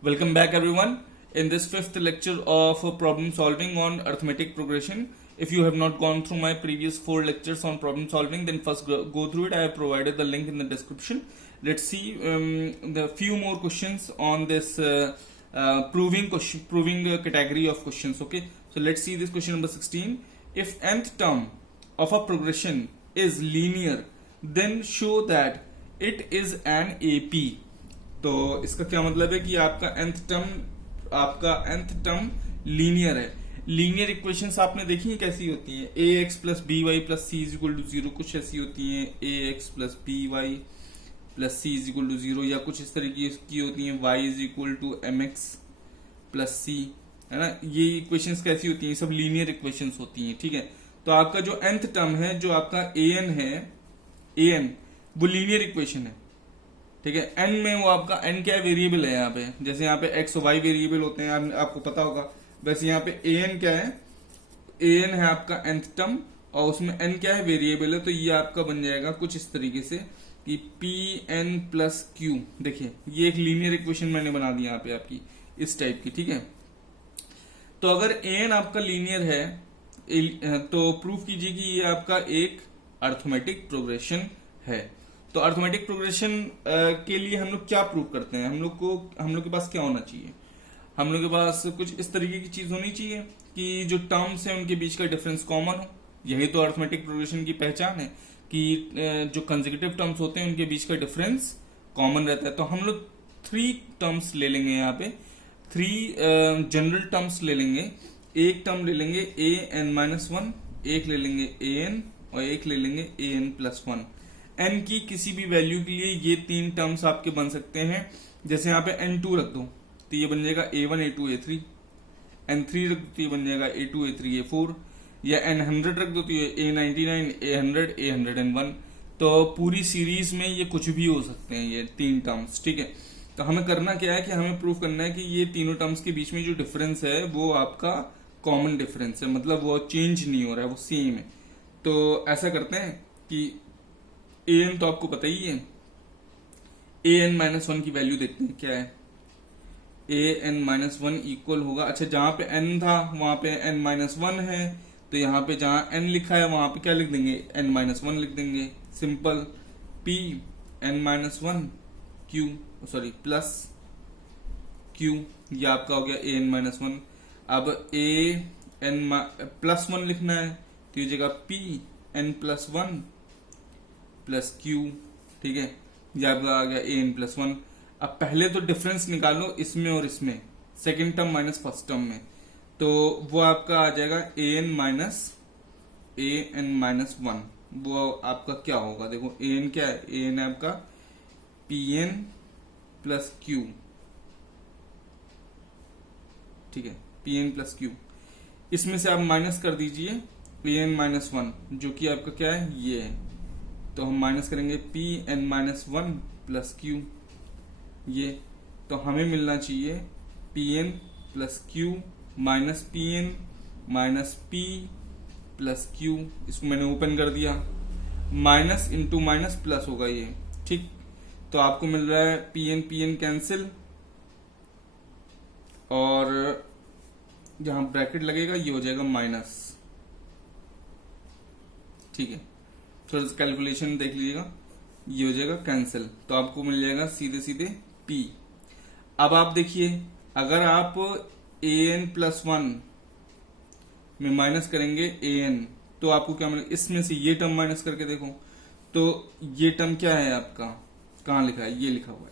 Welcome back, everyone. In this fifth lecture of problem solving on arithmetic progression, if you have not gone through my previous four lectures on problem solving, then first go through it. I have provided the link in the description. Let's see the few more questions on this proving category of questions. Okay, so let's see this question number 16. If nth term of a progression is linear, then show that it is an AP. तो इसका क्या मतलब है कि आपका nth term linear है। Linear equations आपने देखी हैं कैसी होती हैं, A X plus B Y plus C is equal to zero, कुछ ऐसी होती हैं A X plus B Y plus C is equal to zero, या कुछ इस तरीके की होती हैं Y is equal to M X plus C, है ना। ये इक्वेशंस कैसी होती हैं, सब लीनियर इक्वेशंस होती हैं, ठीक है। तो आपका जो nth टर्म है, जो आपका an है, an वो लीनियर इक्वेशन है, ठीक है। n में वो आपका n क्या वेरिएबल है यहाँ पे, जैसे यहाँ पे x और y वेरिएबल होते हैं, आपको पता होगा। वैसे यहाँ पे an क्या है, an है आपका nth टर्म और उसमें n क्या है, वेरिएबल है। तो ये आपका बन जाएगा कुछ इस तरीके से कि पी एन प्लस क्यू। देखिए ये एक लीनियर इक्वेशन मैंने बना दी यहाँ पे आपकी इस टाइप की, ठीक है। तो अगर an आपका लीनियर है तो प्रूफ कीजिए कि ये आपका एक अर्थमेटिक प्रोग्रेशन है। तो अर्थमेटिक प्रोग्रेशन के लिए हम लोग क्या प्रूव करते हैं, हम लोग के पास क्या होना चाहिए, हम लोग के पास कुछ इस तरीके की चीज होनी चाहिए कि जो टर्म्स हैं उनके बीच का डिफरेंस कॉमन हो। यही तो अर्थमेटिक प्रोग्रेशन की पहचान है कि जो कंसेक्यूटिव टर्म्स होते हैं उनके बीच का डिफरेंस कॉमन रहता है। तो हम लोग थ्री टर्म्स ले लेंगे, यहाँ पे थ्री जनरल टर्म्स ले लेंगे। एक टर्म ले लेंगे ए एन माइनस वन, एक ले लेंगे ए एन और एक ले लेंगे ए एन प्लस वन। n की किसी भी वैल्यू के लिए ये तीन टर्म्स आपके बन सकते हैं। जैसे यहाँ पे n2 रख दो तो ये बन जाएगा a1 a2 a3, n3 रख दो तो ये बन जाएगा a2 a3 a4, या n100 रख दो तो ये a99 a100 a101। तो पूरी सीरीज में ये कुछ भी हो सकते हैं ये तीन टर्म्स, ठीक है। तो हमें करना क्या है कि हमें प्रूव करना है कि ये तीनों टर्म्स के बीच में जो डिफरेंस है वो आपका कॉमन डिफरेंस है, मतलब वो चेंज नहीं हो रहा है, वो सेम है। तो ऐसा करते हैं कि an तो आपको पता ही है, an माइनस वन की वैल्यू देखते हैं क्या है। an माइनस वन इक्वल होगा, अच्छा जहां पे n था वहां पे n माइनस वन है, तो यहाँ पे जहां n लिखा है वहां पे क्या लिख देंगे, n माइनस वन लिख देंगे। Simple p n minus one q sorry plus q, ये आपका हो गया an माइनस वन। अब a n प्लस वन लिखना है तो ये जगह p n plus one plus Q, ठीक है। ये आपका आ गया ए एन प्लस वन। अब पहले तो डिफरेंस निकालो इसमें और इसमें, second term minus first term में, तो वो आपका आ जाएगा ए एन माइनस वन। वो आपका क्या होगा, देखो ए एन क्या है, ए एन है आपका पी एन प्लस क्यू, ठीक है, पी एन प्लस क्यू। इसमें से आप माइनस कर दीजिए ए एन माइनस वन, जो कि आपका क्या है, ये है। तो हम माइनस करेंगे P N minus one plus Q, ये तो हमें मिलना चाहिए P N plus Q minus P N minus P plus Q. इसको मैंने ओपन कर दिया, माइनस इंटू माइनस प्लस होगा ये, ठीक। तो आपको मिल रहा है पी एन कैंसिल और जहां ब्रैकेट लगेगा ये हो जाएगा माइनस, ठीक है। थोड़ा सा कैलकुलेशन देख लीजिएगा, ये हो जाएगा कैंसिल, तो आपको मिल जाएगा सीधे सीधे P। अब आप देखिए अगर आप ए एन प्लस वन में माइनस करेंगे ए एन तो आपको क्या मिलेगा, इसमें से ये टर्म माइनस करके देखो तो ये टर्म क्या है आपका, कहाँ लिखा है, ये लिखा हुआ है।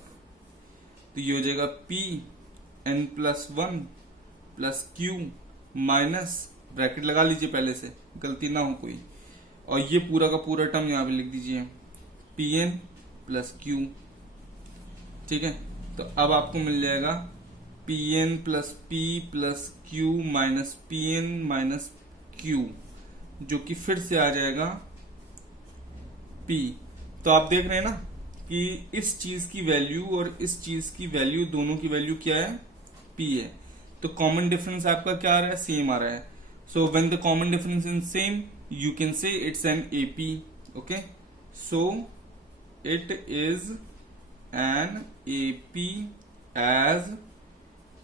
तो ये हो जाएगा P n plus one plus Q minus, bracket लगा लीजिए पहले से, गलती ना हो कोई, और ये पूरा का पूरा टर्म यहाँ पे लिख दीजिए पी एन प्लस क्यू, ठीक है। तो अब आपको मिल जाएगा P N plus P plus Q minus P N minus Q, जो कि फिर से आ जाएगा पी। तो आप देख रहे हैं ना कि इस चीज की वैल्यू और इस चीज की वैल्यू, दोनों की वैल्यू क्या है, पी है। तो कॉमन डिफरेंस आपका क्या आ रहा है, सेम आ रहा है। So when the common difference is same you can say it's an AP, okay, so it is an AP as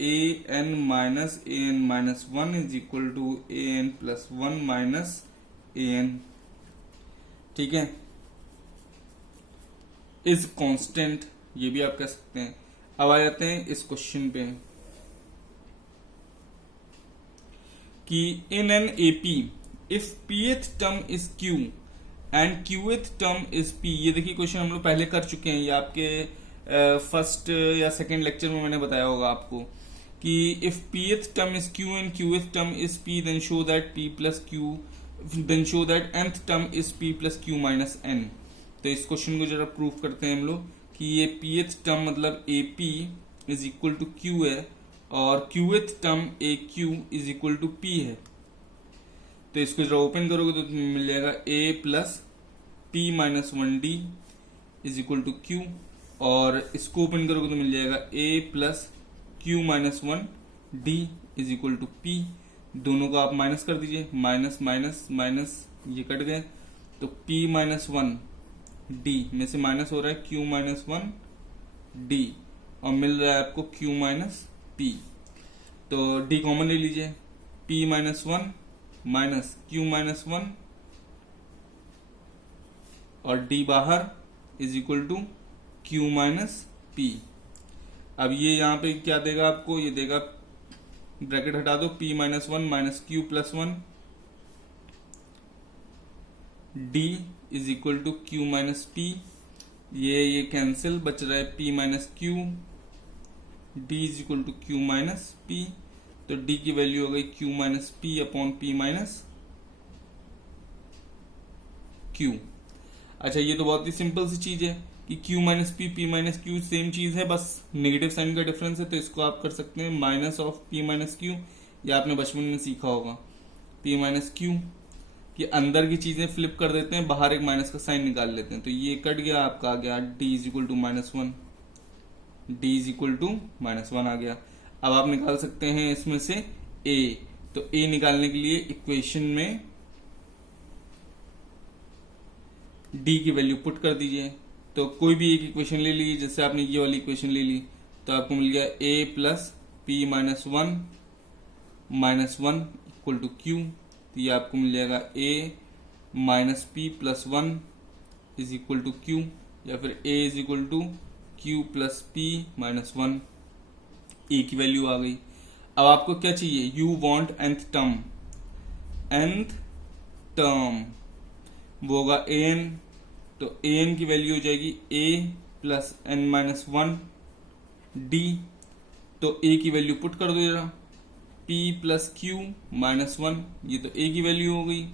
A N minus one is equal to A N plus one minus A N, ठीक है, is constant, ये भी आप कह सकते हैं। अब आ जाते हैं इस क्वेश्चन पे कि in an AP if pth term is q and qth term is p। ये देखिए क्वेश्चन हम लोग पहले कर चुके हैं, ये आपके फर्स्ट या सेकंड लेक्चर में मैंने बताया होगा आपको कि if pth term is q and qth term is p then show that p plus q then show that nth term is p plus q minus n। तो इस क्वेश्चन को जरा प्रूफ करते हैं हम लोग कि ये pth टर्म मतलब ap is equal to q है और qth term aq is equal to p है। तो इसको जरा ओपन करोगे तो तुम्हें मिल जाएगा a plus p minus one D is equal to q, और इसको ओपन करोगे तो मिल जाएगा a plus q minus one D is equal to p। दोनों को आप माइनस कर दीजिए, माइनस माइनस माइनस ये कट गए, तो p माइनस वन डी में से माइनस हो रहा है q माइनस वन डी और मिल रहा है आपको q माइनस p। तो d कॉमन ले लीजिए, p minus one minus q minus one और d बाहर is equal to q minus p। अब ये यहाँ पे क्या देगा आपको, ये देगा ब्रैकेट हटा दो, p minus one minus q plus one d is equal to q minus p। ये कैंसिल, बच रहा है p minus q, d is equal to q minus p। तो d की वैल्यू हो गई q minus p upon p minus q। अच्छा, ये तो बहुत ही सिंपल सी चीज है कि q minus p minus q same चीज है, बस नेगेटिव साइन का डिफरेंस है। तो इसको आप कर सकते हैं minus of p minus q, या आपने बचपन में सीखा होगा p माइनस q कि अंदर की चीजें फ्लिप कर देते हैं, बाहर एक माइनस का साइन निकाल लेते हैं। तो ये कट गया, आपका आ गया d is equal to minus one, d is equal to minus one आ गया। अब आप निकाल सकते हैं इसमें से a, तो a निकालने के लिए इक्वेशन में d की वैल्यू पुट कर दीजिए। तो कोई भी एक इक्वेशन ले लीजिए, जैसे आपने ये वाली इक्वेशन ले ली, तो आपको मिल गया a plus p minus one equal to q। तो ये आपको मिल जाएगा a minus p plus one is equal to q, या फिर a is equal to q plus p minus one. a की वैल्यू आ गई। अब आपको क्या चाहिए, you want nth term, nth term वो होगा an, तो an की वैल्यू हो जाएगी a plus n minus one D. तो a की वैल्यू पुट कर दो जरा, p plus q minus one, ये तो a की वैल्यू हो गई,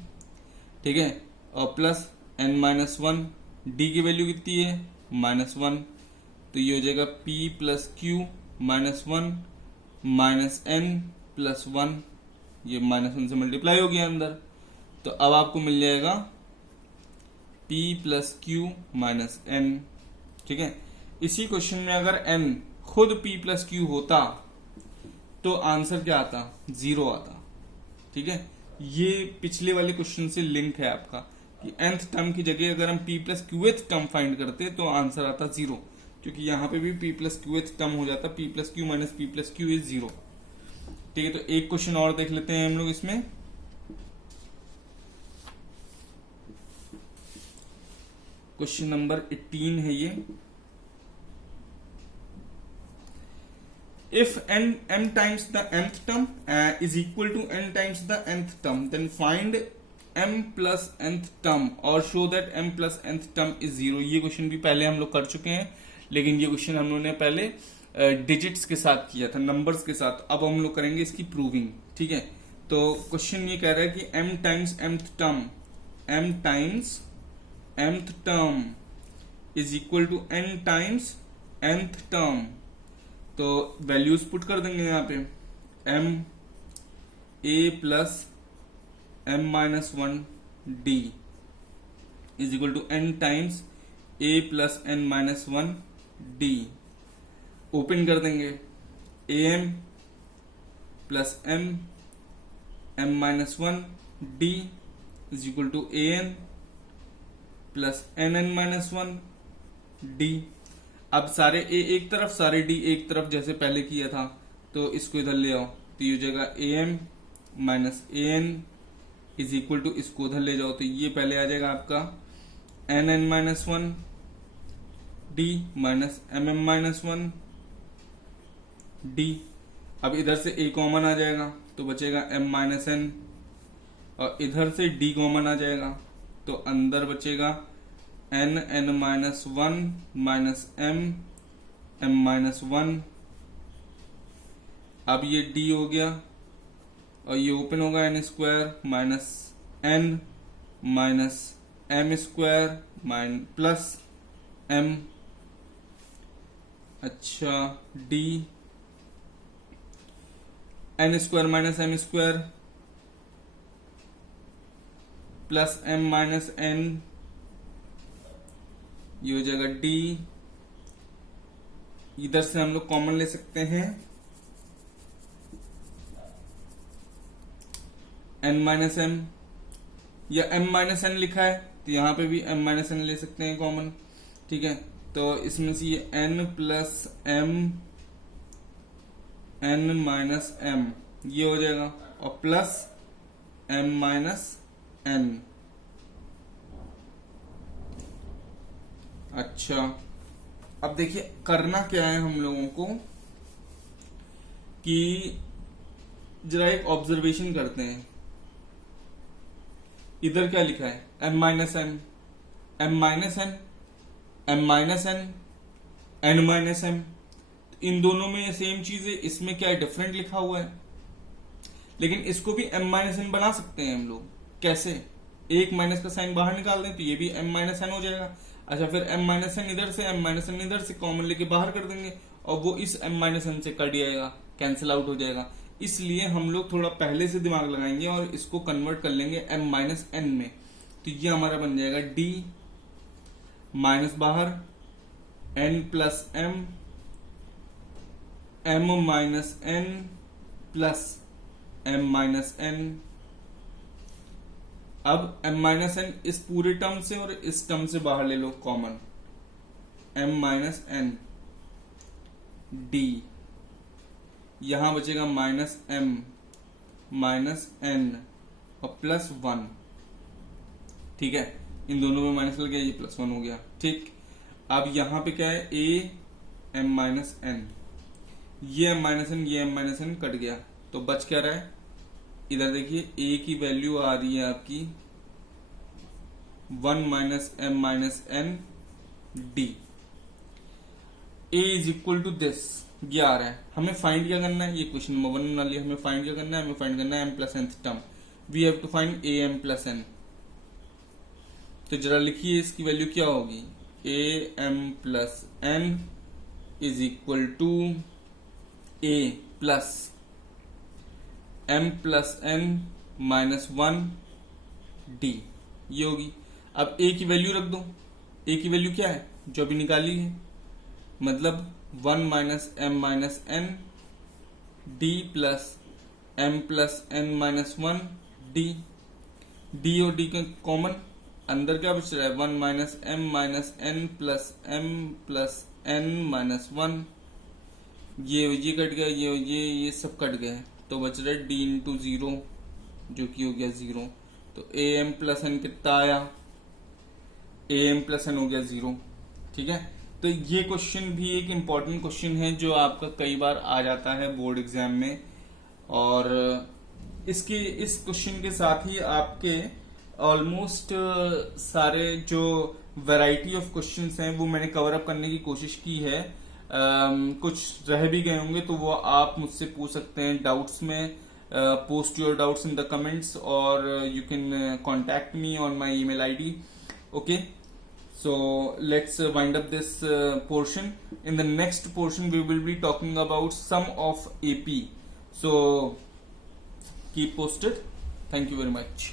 ठीक है, और plus n minus one, d की वैल्यू कितनी है माइनस वन। तो ये हो जाएगा p plus q minus one minus n plus one, ये माइनस वन से मल्टीप्लाई हो गया अंदर। तो अब आपको मिल जाएगा p plus Q minus n, ठीक है। इसी क्वेश्चन में अगर n खुद p प्लस क्यू होता तो आंसर क्या आता, जीरो आता, ठीक है। ये पिछले वाले क्वेश्चन से लिंक है आपका कि nth टर्म की जगह अगर हम p प्लस क्यूएथ टर्म फाइंड करते तो आंसर आता जीरो, क्योंकि यहाँ पे भी p प्लस क्यूएथ टर्म हो जाता, p plus Q minus p plus Q is zero, ठीक है। तो एक क्वेश्चन और देख लेते हैं हम लोग इसमें। क्वेश्चन नंबर 18 है ये। If m times the nth term is equal to n times the nth term, then find m plus nth term और show that m plus nth term is zero। ये क्वेश्चन भी पहले हम लोग कर चुके हैं, लेकिन ये क्वेश्चन हम लोगों ने पहले डिजिट्स के साथ किया था, नंबर्स के साथ। अब हम लोग करेंगे इसकी प्रूविंग, ठीक है। तो क्वेश्चन ये कह रहा है कि m times mth term, m times mth term is equal to n times nth term. तो वैल्यूज पुट कर देंगे यहाँ पे, m a plus m minus one D is equal to n times a plus n minus one D. Open कर देंगे, am plus m minus one D is equal to an plus n minus one D. अब सारे a एक तरफ सारे d एक तरफ जैसे पहले किया था, तो इसको इधर ले आओ, तो ये हो जाएगा am minus an is equal to, इसको उधर ले जाओ तो ये पहले आ जाएगा आपका nn minus 1 d minus mm minus 1 d। अब इधर से a कॉमन आ जाएगा तो बचेगा m माइनस n, और इधर से d कॉमन आ जाएगा तो अंदर बचेगा n minus 1 minus m minus 1। अब ये d हो गया और ये ओपन होगा n square minus n minus m square plus m। अच्छा d n square minus m square plus m minus n, ये हो जाएगा d। इधर से हम लोग कॉमन ले सकते हैं n माइनस m, या m माइनस n लिखा है तो यहां पे भी m माइनस n ले सकते हैं कॉमन, ठीक है। तो इसमें से ये n plus m n minus m ये हो जाएगा और प्लस m माइनस n। अच्छा अब देखिए करना क्या है हम लोगों को कि जरा एक ऑब्जर्वेशन करते हैं। इधर क्या लिखा है m minus n, m minus n, m minus n, n minus m, इन दोनों में सेम चीज है, इसमें क्या डिफरेंट लिखा हुआ है। लेकिन इसको भी m माइनस n बना सकते हैं हम लोग, कैसे? एक माइनस का साइन बाहर निकाल दें तो ये भी m माइनस n हो जाएगा। अच्छा फिर m माइनस n इधर से m माइनस n इधर से कॉमन लेके बाहर कर देंगे और वो इस m माइनस n से कट जाएगा, कैंसिल आउट हो जाएगा। इसलिए हम लोग थोड़ा पहले से दिमाग लगाएंगे और इसको कन्वर्ट कर लेंगे m माइनस n में, तो ये हमारा बन जाएगा d माइनस बाहर n plus m, m minus n plus m minus n। अब m माइनस n इस पूरे टर्म से और इस टर्म से बाहर ले लो common, m minus n d, यहां बचेगा माइनस m माइनस n और प्लस 1, ठीक है। इन दोनों में माइनस लग गया, ये प्लस 1 हो गया, ठीक। अब यहां पे क्या है a m माइनस n, ये m माइनस n ये m माइनस n कट गया तो बच क्या रहा है, इधर देखिए a की वैल्यू आ रही है आपकी 1 minus m minus n d, a is equal to this, ये आ रहा है। हमें फाइंड क्या करना है, ये क्वेश्चन नंबर 1 बना लिया। हमें फाइंड क्या करना है, हमें फाइंड करना है m plus nth term, we have to find a m plus n। तो जरा लिखिए इसकी वैल्यू क्या होगी, a m plus n is equal to a plus m plus n minus 1 d, ये होगी। अब a की वैल्यू रख दो, a की वैल्यू क्या है जो अभी निकाली है, मतलब 1 minus m minus n d plus m plus n minus 1 d, d और d का कॉमन, अंदर क्या बच रहा है 1 minus m minus n plus m plus n minus 1, ये कट गया, ये सब कट गया, तो बच रहा है d इंटू 0 जो कि हो गया 0। तो a m प्लस n कितना आया, a m प्लस n हो गया 0, ठीक है। तो ये क्वेश्चन भी एक इम्पॉर्टेंट क्वेश्चन है जो आपका कई बार आ जाता है बोर्ड एग्जाम में, और इस क्वेश्चन के साथ ही आपके ऑलमोस्ट सारे जो वैरायटी ऑफ क्वेश्चंस हैं वो मैंने कवर अप करने की कोशिश की है। कुछ रह भी गए होंगे तो वो आप मुझसे पूछ सकते हैं डाउट्स में, post your doubts in the comments, और you can contact me on my email ID. Okay, so let's wind up this portion. In the next portion we will be talking about sum of AP, so keep posted. Thank you very much.